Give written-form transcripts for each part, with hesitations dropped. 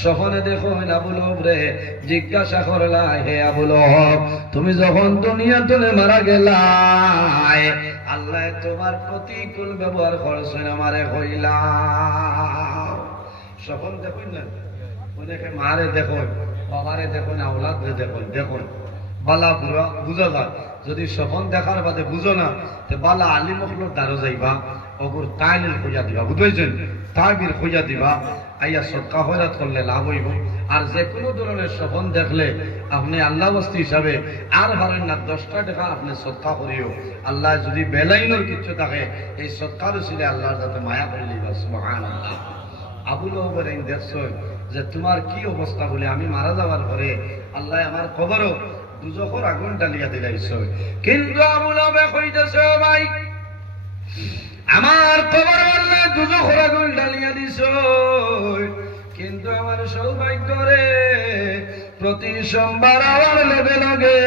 স্বপ্নে দেখো আবুল হক রে জিজ্ঞাসা করলা, হে আবুল হক তুমি যখন দুনিয়া তুলে মারা গেলাই আল্লাহ তোমার প্রতিকূল ব্যবহার করছেন আমারে কইলা। স্বপ্ন দেখুন না, দেখে মারে দেখো, বাবারে দেখো না, আওলাদরে দেখো, দেখো বালা বুড়া বুঝা যায়। যদি স্বপ্ন দেখার বাদে বুঝো না তো বালা আলিম হকলোর দ্বারা যাইবা, ওগুর তাইলিল খুঁজা দিবা, বুঝবেন তাবির খুঁজা দিবা, আইয়া সদকা হয়রাত করলে লাভ হইব। আর যে কোনো ধরনের স্বপ্ন দেখলে আপনি আল্লাহ বস্তি হিসাবে আর পারেন না 10টা টাকা আপনি সদকা করিও। আল্লাহ যদি বেলাইনের কিছু থাকে এই সদকার ছিল আল্লাহর যাতে মায়া করে দিবা। সুবহানাল্লাহ। আবুল হকের দেখছো যে তোমার কি অবস্থা বলে আমি মারা যাওয়ার পরে আল্লাহ আমার খবরও দুজখর আগুন ডালিয়া দিলাইছ। কিন্তু আবুল হক কইতেছে ভাই আমার খবর আল্লাহ দুজখর আগুন ডালিয়া দিছ, কিন্তু আমার সৌভাগ্য রে প্রতি সোমবার আমার লেবে লাগে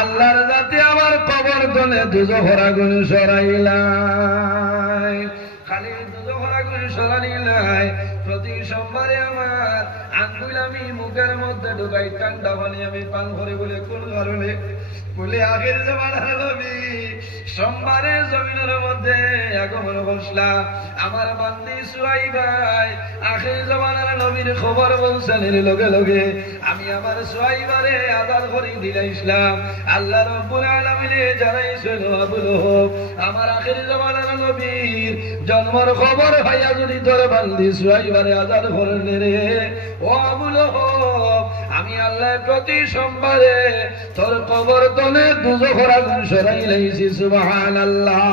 আল্লাহর যাতে আমার কবর দলে দুজখর আগুন সরাইলাই, খালি দুজখর আগুন সরাইলাই। প্রতি সোমবারে আমার আঙ্গুল আমি মুখের মধ্যে ঢুকাই, ঠান্ডা পানি আমি পান করে বলে কোন কারণে বলে আগের জমানার নবী সোমবারে জমিনের মধ্যে আগমন ঘটলাম। আমার বান্দি সুয়াই ভাই আখের জমানার নবীর খবর বলছেন লগে লগে আমি আমার সুয়াইবারে আদার করে দিলাইছিলাম। আল্লাহ রাব্বুল আলামিন জানাইছেন আবুল হক আমার আখের জমানার নবীর জন্মের খবর ভাইয়া যদি তোর বান্দি সুয়াইবারে আদার করেন রে ও আবুল হক আমি আল্লাহ প্রতি সোমবারে তোর কবর তলে দুজখর আগুন সরাই লাইছি। সুবহানাল্লাহ।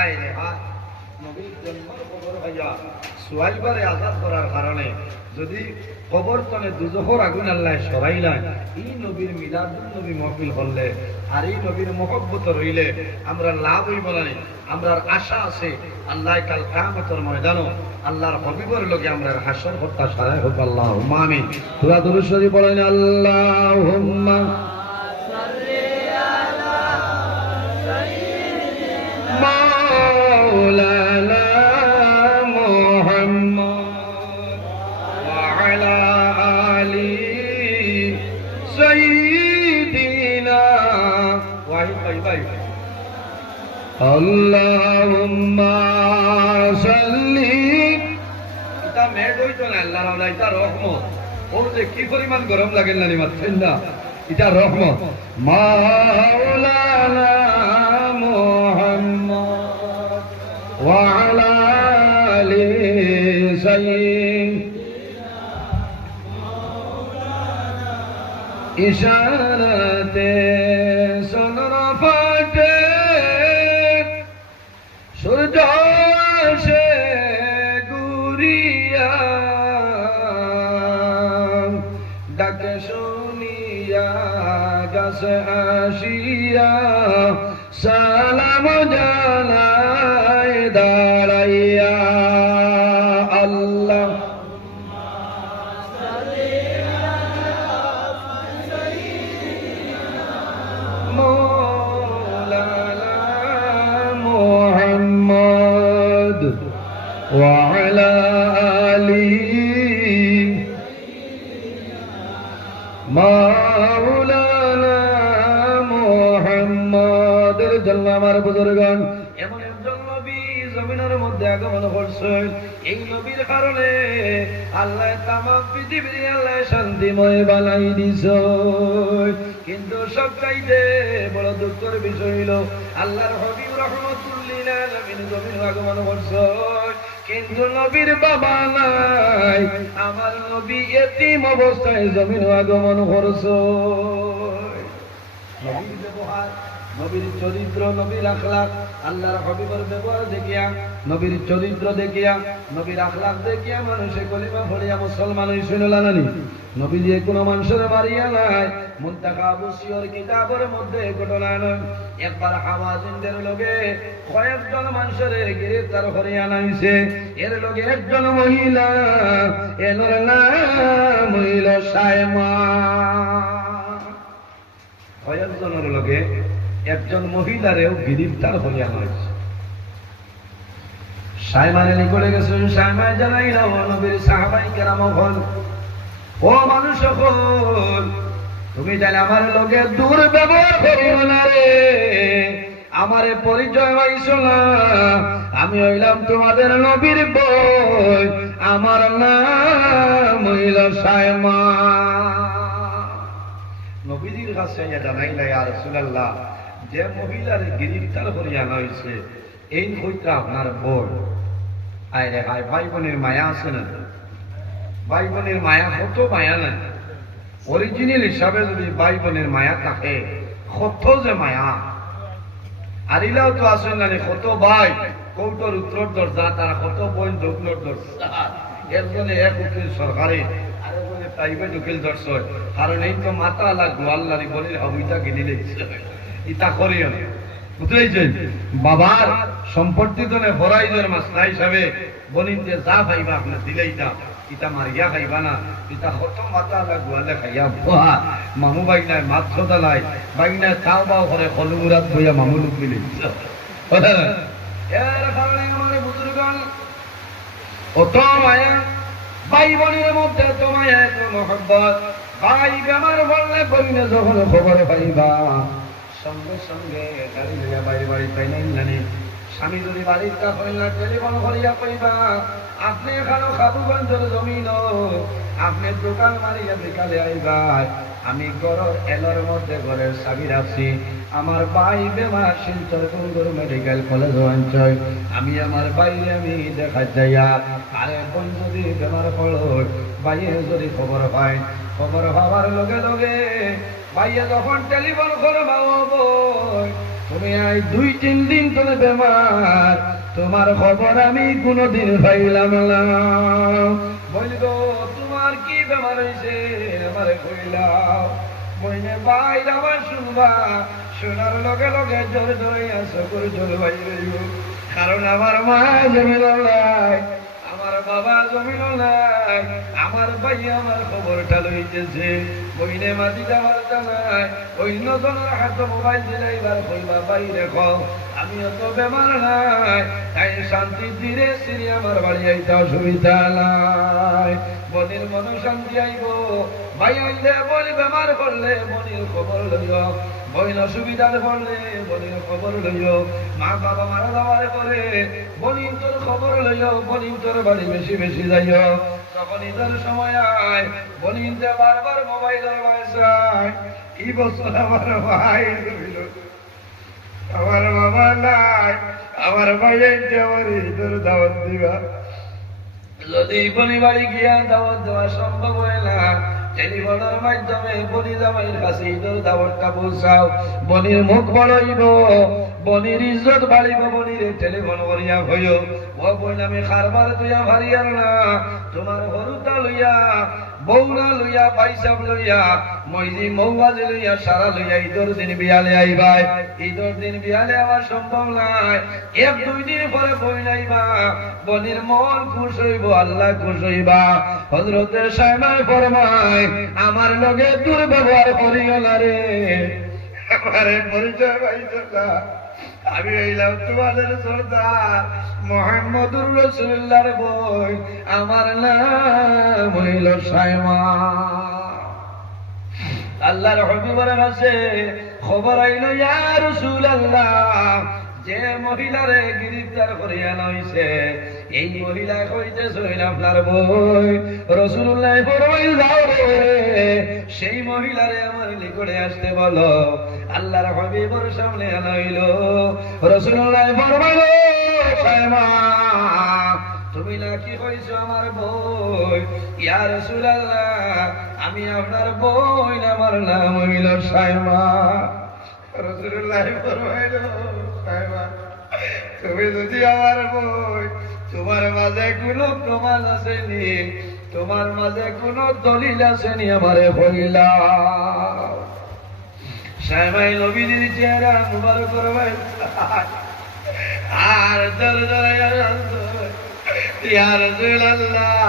আয় রে হায় নবীর জন্মের খবর ভাইয়া সুয়াইবারে আজাদ করার কারণে যদি কবর তলে দুজখর আগুন আল্লাহ সরাইলা, এই নবীর মিলাদুন নবী মাহফিল করলে আর এই নবীর মহব্বত রইলে আমরা লাভ হইব না। আমরার আশা আছে আল্লাহ কাল কিয়ামতের ময়দানও আল্লাহর হাবিবের লগে আমরা হাসর হত্যা সারাই হোক। আল্লাহুম্মা আমিন। সূরা দুরূদ শরীফ পড়েন আল্লাহুম্মা সাল্লি আলা সাইয়্যিদিনা মাওলানা মুহাম্মদ ওয়া আলা আলি সাইয়্যিদিনা ওয়াই আল্লাহুম্মা সাল্লি। এটা মেড হইতো না আল্লাহর আল্লাহ, এটা রহমত। ওর যে কি পরিমাণ গরম লাগে না মারছেন না, এটা রহমত। মাওলানা মুহাম্মদ ওয়া আলা আলি সাইয়্যিদিনা মাওলানা ইশারাতে সোনর ফাটে সূর্য সে গুরিয়া ডাকে শুনিয়া গাছে আসিয়া সালাম জানাই দাঁড়াইয়া আল্লাহ وعلى آله مولانا محمد جل আমার বুজুর্গান এমন একজন নবী জমিনের মধ্যে আগমন করছেন। এই নবীর কারণে আল্লাহ তামাম পৃথিবী আল্লাহ শান্তিময় বানাই দিছে। কিন্তু সবচাইতে বড় দুঃখের বিষয় হলো আল্লাহর হাবিব রাহমাতুল লিল আলামিন জমিনে আগমন করছেন, কিন্তু নবীর বাবা নাই। আমার নবী এতিম অবস্থায় জমিনে আগমন করছে। নবীর ব্যবহার, নবীর চরিত্র, নবীর আখলাক, আল্লাহর হাবিবের ব্যবহার দেখিয়া, নবীর চরিত্র দেখিয়া, নবীর আখলাক দেখিয়া মানুষে কলিমা পড়িয়া মুসলমান হইছিল না নি। নবী যে কোনো মানুষের মারিয়া নাই। মুনতাকা আবু সিয়র কিতাবের মধ্যে ঘটনা নয়, একবার হাওয়াজিনদের লগে কয়েকজন মানুষের গ্রেফতার করিয়া আনাইছে। এর লগে একজন মহিলা, এর নাম হইল সায়মা। কয়েকজনের লগে একজন মহিলারেও গ্রেফতার করিয়া আনাইছে। সাইমানে লিখে গেছেন সাইমায় জানাইলাম নবীর সাহাবাই কেরাম হল ও মানুষ হল তুমি জানি আমার লোকে দুর্ব্যবহার করিও না রে আমারে পরিচয় হইছো না আমি হইলাম তোমাদের নবীর বই আমার নাম হইল সাইমা নবীজির কাছে জানাইলা ইয়া রাসূলুল্লাহ যে মহিলার গ্রেফতার করিয়া হইছে এই হইতা আপনার বই আয় রে হায় ভাই বোনের মায়া আছে না ভাই বোনের মায়া কত মায়া না অরিজিনাল হিসাবে যদি ভাই বোনের মায়া থাকে কত যে মায়া আর ইলাও তো আসেন না কত ভাই কৌটোর উত্তর দরজা তারা কত বোন দক্ষিণ দরজা একজনে এক উকিল সরকারি আরেকজনে প্রাইভেট উকিল দর্শ কারণ এই তো মাথা আলা গোয়াল্লারি বলে হবিতা কিনে দিচ্ছে ইতা করিও না বুঝলেছেন বাবার সম্পত্তি তো হরাইজের মাসলা হিসাবে বলিন যে যা ভাইবা আপনার দিলেই দাও ইতা মারিয়া খাইবা না ইতা কত মাথা আলা গোয়ালে খাইয়া ভুয়া মামু বাইক নাই মাছ দালাই বাইক নাই চাও বাও করে কলুমুরাত বইয়া মামু লোক দিলে এর কারণে আমার বুজুর্গণ অত মায়া ভাই বোনের মধ্যে তো মায়া এত মহব্বত ভাই বেমার বললে বইনে যখন খবর পাইবা সঙ্গে সঙ্গে গাড়ি লইয়া বাড়ি বাড়ি পাইলেন জানি স্বামী যদি বাড়ির তা হইল না টেলিফোন করিয়া পাইবা আপনি এখানে খাবুগঞ্জের জমিন আপনি দোকান মারিয়া বিকালে আইবা আমি ঘরের এলর মধ্যে ঘরের চাবি রাখছি আমার ভাই বেমার শিলচর বন্ধুর মেডিকেল কলেজ অঞ্চল আমি আমার বাইরে আমি দেখা যাইয়া আরে বোন যদি বেমার পড়ল বাইরে যদি খবর পাই খবর পাওয়ার লগে লগে ভাইয়া যখন টেলিফোন করবা তুমি আই 2-3 দিন তোলে বেমার তোমার খবর আমি কোনদিন পাইলাম না বলিল তোমার কি বেমার হয়েছে আমারে কইলাও বইনে ভাই আবার শুনবা শোনার লগে লগে জোরে জোরে আসো করে জোরে বাইরে কারণ আমার মা জমিল নাই আমার বাবা জমিল নাই আমার ভাই আমার খবরটা লইতেছে বইনে মাটি যাওয়ার জানাই অন্যজনের হাতে মোবাইল দিলে এবার কইবা বাইরে খাও আমি অত বেমার নাই তাই শান্তি ধীরে সিরি আমার বাড়ি আইতে অসুবিধা নাই বনির মন শান্তি আইব ভাই আইলে বলি বেমার করলে বনির খবর লইও বইন অসুবিধার পড়লে বনির খবর লইও মা বাবা মারা যাওয়ার পরে বনির তোর খবর লইও বনির তোর বাড়ি বেশি বেশি যাইও যখন ঈদের সময় আয় বনির যে বারবার মোবাইলের বাসায় এই বছর আমার ভাই আমার বাবা নাই আমার ভাইয়ের আমার ঈদের দাওয়াত দিবা যদি বনি বাড়ি গিয়া দাওয়াত দেওয়া সম্ভব হয় না টেলিফোনের মাধ্যমে বনি জামাইয়ের কাছে ঈদের দাওয়াতটা পৌঁছাও বনির মুখ বড়ইব বনির ইজ্জত বাড়িব বনির টেলিফোন করিয়া হইও ও বই আমি খারবার তুইয়া ভারিয়ার না তোমার হরুতা লইয়া বৌনা লইয়া পাইসাব লইয়া মইজি মৌবাজি লইয়া সারা লইয়া ঈদের দিন বিয়ালে আইবাই ঈদের দিন বিয়ালে আমার সম্ভব নাই 1-2 দিন পরে বই নাইবা বনির মন খুশ হইব আল্লাহ খুশ হইবা হযরতে সাইমায় ফরমায় আমার লগে দুর্ব্যবহার করিও না রে আমারে পরিচয় পাইছো না আমি হইলাম তোমাদের সরদার মুহাম্মদুর রাসূলুল্লাহর বই আমার নাম হইল সাইমা আল্লাহর হাবিবের কাছে খবর আইলো ইয়া রাসূলুল্লাহ যে মহিলারে গ্রেফতার করিয়া লইছে এই মহিলা কইতেছিল আপনার বই রাসূলুল্লাহ ফরমাইল যাও রে সেই মহিলারে আমার নিকটে আসতে বলো আল্লাহর হাবিবের সামনে আনাইলো রাসূলুল্লাহ ফরমাইল সাইমা তুমি নাকি কইছো আমার বই ইয়া রাসূলুল্লাহ আমি আপনার বই আমার নাম হইল সাইমা রাসূলুল্লাহ ফরমাইল সাইমা তুমি যদি আমার বই তোমার মাঝে কোনো প্রমাণ আসেনি তোমার মাঝে কোনো দলিল আসেনি আমারে বইলা সাইমাই নবীর চেহারা মুবারক করবে আর জোরে জোরে ইয়া রাসূলুল্লাহ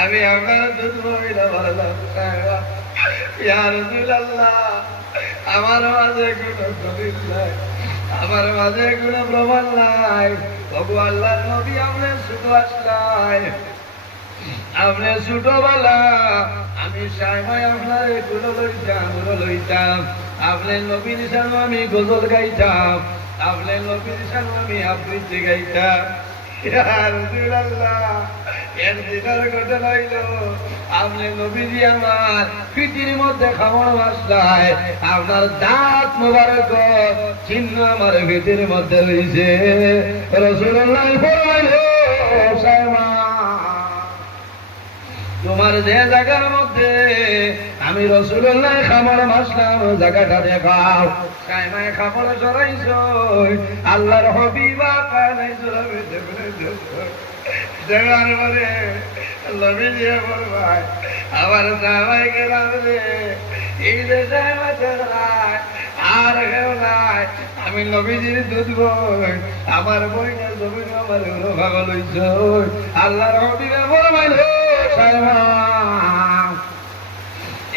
আমি আপনার দুধ মহিলা বললাম ইয়া রাসূলুল্লাহ আমার মাঝে কোনো দলিল নাই আমার মাঝে কোনো প্রমাণ নাই। তবু আল্লাহর নবী আপনি ছোট আসলাই, আপনি ছোটবেলা আমি সাইমাই আপনার এগুলো লইতাম, ওগুলো লইতাম। আপনার নবীর সামনে আমি গজল গাইতাম, আপনার নবীর সামনে আমি আবৃত্তি গাইতাম। এর দিনের ঘটনা হইল আপনি নবীজি আমার পিঠির মধ্যে খাবার বাসলায়, আপনার দাঁত মোবারক চিহ্ন আমার পিঠির মধ্যে রয়েছে। রাসূলুল্লাহ ফরমাইল, সাইমা তোমার যে জায়গার মধ্যে আমি রাসূলুল্লাহ খাবার বাসলাম জায়গাটা দেখাও। সাইমায় খাবার সরাইছ, আল্লাহর হাবিবা কানাইছো দেওয়ার পরে নবী দিয়ে বলবাই আমার সাহাবাইকে রাখবে এই দেশে আর কেউ নাই। আমি নবীজির দুধ বই, আমার বইটা জমিন আমার ভাগল হইছ। আল্লাহর হাবিবে বলবাইল, সাইমা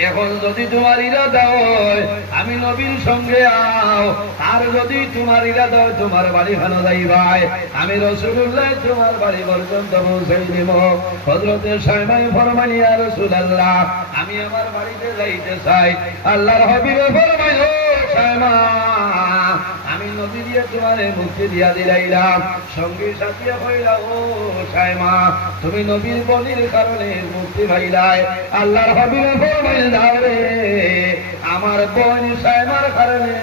এখন যদি তোমার ইরাদা হয় আমি নবীর সঙ্গে আও, আর যদি তোমার ইরাদা হয় তোমার বাড়ি ভালো যাইবাই, আমি রাসূলুল্লাহ তোমার বাড়ি পর্যন্ত পৌঁছাই দিব। হযরতে সাইমাই ফরমাইল, ইয়া রাসূলুল্লাহ আমি আমার বাড়িতে যাইতে চাই। আল্লাহর হাবিব ফরমাইল, সাইমা আমি নবী দিয়ে তোমারে মুক্তি দিয়া দিলাইলাম। সঙ্গী সাথী হইলা, ও সাইমা তুমি নবীর বলির কারণে মুক্তি পাইলাই। আল্লাহর হাবিব ফরমাইল, দাওরে আমার বোন সাইমার কারণে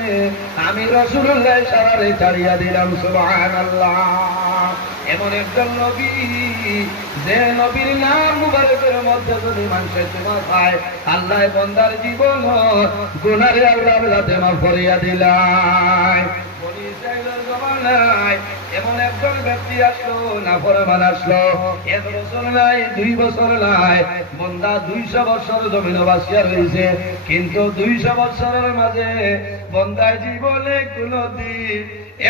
আমি রাসূলুল্লাহ সারারে ছাড়িয়া দিলাম। সুবহানাল্লাহ। এমন একজন নবী যে নবীর নাম মুবারকের মধ্যে যদি মানুষের তোমার পায়, আল্লাহ বান্দার জীবন গুনাহে আল্লাহর কাছে মাফ করিয়া দিলাই। বনি ইসরাঈলের জমানায় এমন একজন ব্যক্তি আসলো, নাফরমান আসলো, 1 বছর নাই 2 বছর নাই, বান্দা 200 বছর জমিনে বাসিয়া রয়েছে। কিন্তু 200 বছরের মাঝে বান্দার জীবনে কোনদিন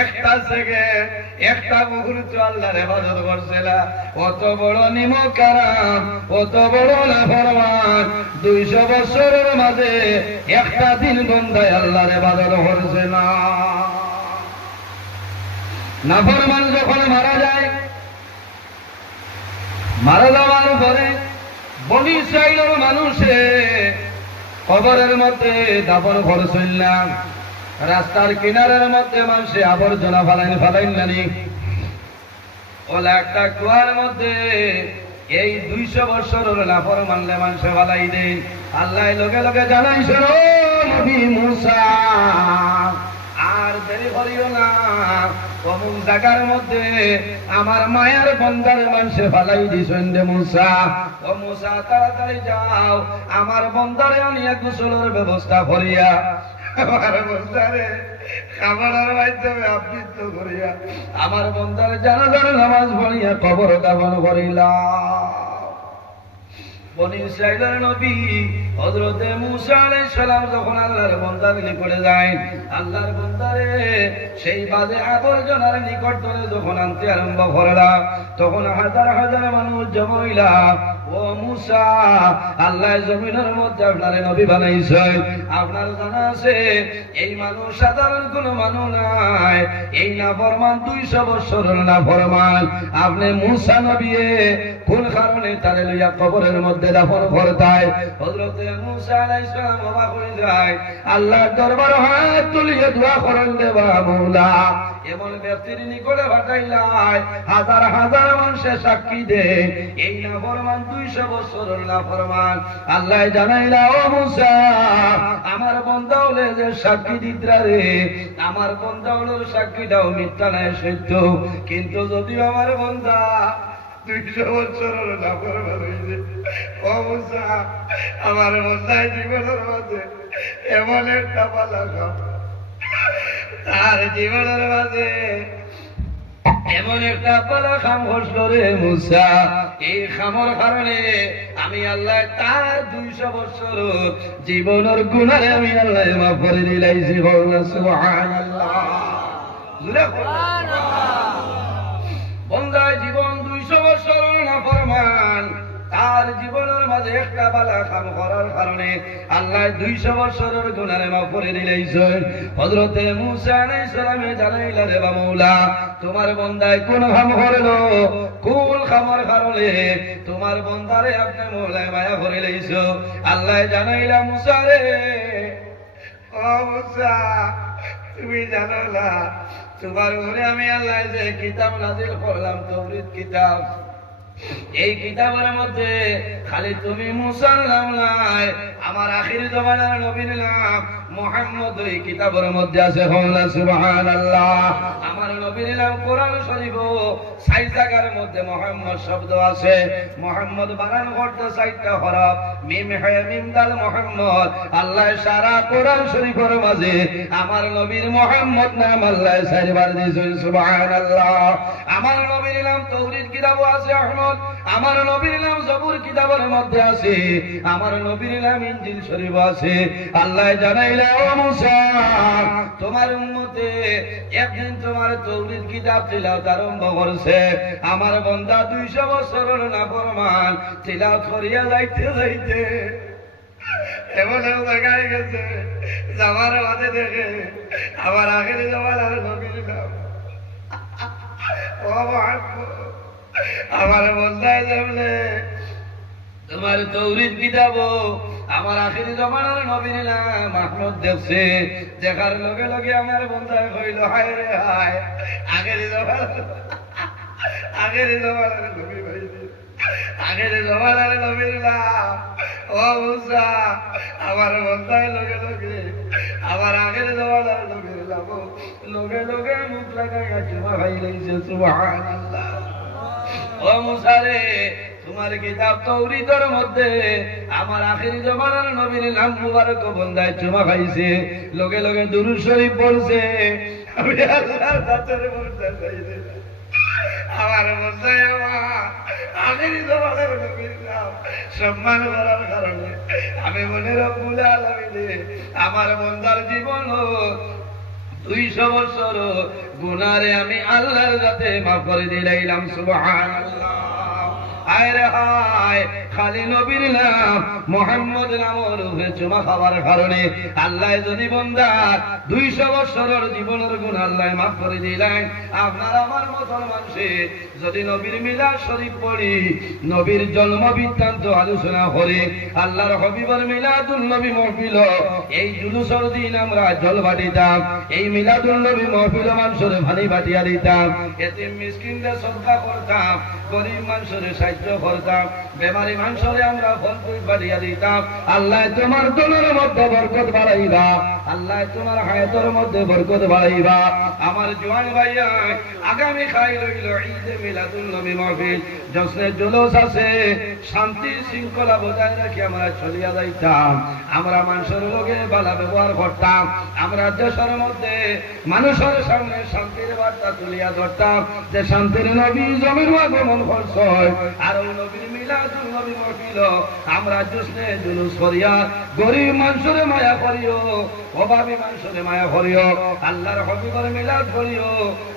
একটা সেকেন্ড একটা মুহূর্ত আল্লাহর ইবাদত করছে না। অত বড় নিমকারাম, অত বড় নাফরমান, 200 বছরের মাঝে একটা দিন বান্দায় আল্লাহর ইবাদত করছে না। নাফরমান যখন মারা যায়, মারা যাওয়ার পরে বনি ইসরাঈলের মানুষে কবরের মধ্যে দাফন করছিল না। রাস্তার কিনারের মধ্যে মানুষে আবর্জনা ফালাইন নানি, ওলা একটা কুয়ার মধ্যে এই 200 বছরের নাফরমানলে মানুষে ফালাই দেন। আল্লাহ লগে লগে জানাইছে, ও নবী মূসা আর দেরি করিও না, অমুক জায়গার মধ্যে আমার মায়ের বন্দার মানুষে ফালাই দিছেন রে মূসা। ও মূসা তাড়াতাড়ি যাও, আমার বন্দারে আনিয়া গোসলের ব্যবস্থা করিয়া আমার বন্দারে খাবারের মাধ্যমে আবৃত্ত করিয়া আমার বন্দারে জানাজার নামাজ পড়িয়া কবর দাফন করিলাম। বনি ইসরাঈলের নবী হযরতে মূসা আলাইহিস সালাম যখন আল্লাহর বান্দার নিকটে যায়, আল্লাহর বান্দারে সেই বাজে আবর্জনার নিকট ধরে যখন আনতে আরম্ভ করলা, তখন হাজার হাজার মানুষ জমা হইলা, ও মূসা আল্লাহ জমিনের মধ্যে আপনারে নবী বানাইছেন, আপনার জানা আছে এই মানুষ সাধারণ কোনো মানুষ নাই, এই নাফরমান 200 বছরের নাফরমান, আপনি মূসা নবী কোন কারণে তারে লইয়া কবরের মধ্যে দাফন করতায়। হযরতে মূসা আলাইহিস সালাম অবাক হয়ে যায়, আল্লাহর দরবারে হাত তুলিয়ে দোয়া করেন, দেবা মাওলা এমন ব্যক্তির নিকটে পাঠাইলাই, হাজার হাজার মানুষের সাক্ষী দে এই নাফরমান 200 বছরের নাফরমান। আল্লাহ জানাইলা, ও মূসা আমার বান্দা হলে যে সাক্ষী দিতরা রে, আমার বান্দা হলো সাক্ষীটাও মিথ্যা নয়, সত্য। কিন্তু যদিও আমার বান্দা 200 বছরের নাফরমান হইছে, ও মূসা আমার বান্দার জীবনের মধ্যে এমন একটা পালা তার জীবনের মাঝে এমন একটা পালা খাম ঘটল রে মূসা, এই খামর কারণে আমি আল্লাহ তার 200 বছর জীবনের গুনাহে আমি আল্লাহ মাফ করে দিলাইছি। সুবহানাল্লাহ। বন্দার জীবন 200 বছর নাফরমান, তার জীবনের মাঝে একটা বালা কাম করার কারণে আল্লাহ 200 বছরের গুনাহ মাফ করে দিলেন। হযরতে মুসা আলাইহিস সালামে জানাইলা রে মাওলা তোমার বান্দায় কোন কাম করলো, কোন কামের কারণে তোমার বান্দারে আপনি মওলায় মায়া করে লইছো। আল্লাহ জানাইলা মুসা রে, ও মুসা তুমি জানো না তোমার উপরে আমি আল্লাহ যে কিতাব নাযিল করলাম তাওরীত কিতাব, এই কিতাবের মধ্যে খালি তুমি মুসার নাম নাই, আমার আখির জমানার নবীর নাম মুহাম্মদ এই কিতাবের মধ্যে আছে। সুবহানাল্লাহ। আমার নবীর নাম কোরআন শরীফ 6 জায়গার মধ্যে মুহাম্মদ শব্দ আছে। মুহাম্মদ বানান করতে 4টা হরফ, মিম হে মিম দাল মুহাম্মদ। আল্লাহ সারা কোরআন শরীফের মাঝে আমার নবীর মুহাম্মদ নাম আল্লাহ 4 বার দিয়েছেন। সুবহানাল্লাহ। আমার নবীর নাম তাওরীত কিতাব আছে আহমদ, আমার নবীর নাম জবুর কিতাবের মধ্যে আছে, আমার নবীর নাম ইনজিল শরীফ আছে। আল্লাহ জানাইলা ও মুসা তোমার উম্মতে একদিন তোমার তাওরীত কিতাব তিলাওয়াত আরম্ভ করছে, আমার বান্দা 200 বছরের নাফরমান তিলাওয়াত করিয়া যাইতে যাইতে এমন জায়গায় গেছে যাওয়ার মাঝে দেখে আমার আগের জমানার নবীর নাম ও আমার বন্ধায় যাবলে তোমার তাওরীত কিতাব আমার আখির জমানার নবীর নাম আহমদ দেখছে। দেখার লগে লগে আমার বন্ধায় কইল হায় রে হায়, আগের জমানার নবী ভাইছে, আগের জমানার নবীর নাম ও মুসা। আমার বন্ধায় লগে লগে আমার আগের জমানার নবীর নাম লগে লগে মুখ লাগাইয়া চুমা খাই লইছে। সুবহানাল্লাহ। ও মুসা রে তোমার কিতাব তাওরীতের মধ্যে আমার আখির জমানার নবীর নাম মুবারক বন্দায় চুমা খাইছে, লগে লগে দুরূদ শরীফ পড়ছে। আমি আল্লাহর কাছে বলতে চাইছি আমার বন্দায় আমার আখির জমানার নবীর নাম সম্মান করার কারণে আমি মনে রব্বুল আলামিন আমার বন্দার জীবন 200 বছর গুনারে আমি আল্লাহর কাছে মাফ করে দিলাম। সুবহানাল্লাহ। হায় রে হায়, খালি নবীর নাম মুহাম্মদ নামের উপরে চুমা খাওয়ার কারণে আল্লাহ যদি বান্দার 200 বছরের জীবনের গুনাহ আল্লাহ মাফ করে দিলেন। আপনার আমার মতন মানুষে যদি নবীর মিলাদ শরীফ পড়ি, নবীর জন্ম বৃত্তান্ত আলোচনা করে, আল্লাহর হাবিবের মিলাদুল নবী মাহফিল, এই জুলুসের দিন আমরা জল বাটিতাম, এই মিলাদুল নবী মাহফিল মানুষের ভানি বাটিয়া দিতাম, এতিম মিসকিনদের সদকা করতাম, গরিব মানুষের সাহায্য করতাম, বেমারি মানুষের আমরা ফল ফুল বাটিয়া দিতাম। আল্লাহ তোমার দলের মধ্যে বরকত বাড়াইবা, আল্লাহ তোমার হায়াতের মধ্যে বরকত বাড়াইবা। আমার জওয়ান ভাইয়া আগামী খাই লইল ঈদে মিলাদুল নবী মাহফিল, জশ্নে জুলুস আছে, শান্তি শৃঙ্খলা বজায় রাখি আমরা চলিয়া যাইতাম, আমরা মানুষের লগে ভালো ব্যবহার করতাম, আমরা দেশের মধ্যে মানুষের সামনে শান্তির বার্তা তুলিয়া ধরতাম যে শান্তির নবী জমির আগমন করছে। আর ওই নবীর মিলাদুল নবী মাহফিল আমরা জশ্নে জুলুস করিয়া গরিব মানুষের মায়া করিও, অভাবী মানুষের মায়া করিও, আল্লাহর হাবিবের মিলাদ করিও।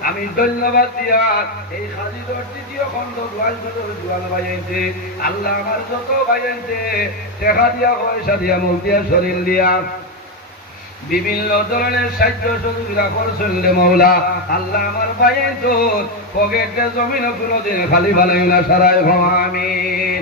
আমি ধন্যবাদ দিয়া এই খালিদর 2য় খণ্ড জোয়াল ভাইয়াইতে আল্লাহ আমার যত ভাইয়াইতে টাকা দিয়া পয়সা দিয়া মুখ দিয়া শরীর দিয়া বিভিন্ন ধরনের সাহায্য সহযোগিতা করছেন রে মৌলা। আল্লাহ আমার ভাইয়াইতো পকেটে জমিন কোনোদিন খালি বানাই না সারায় আমিন।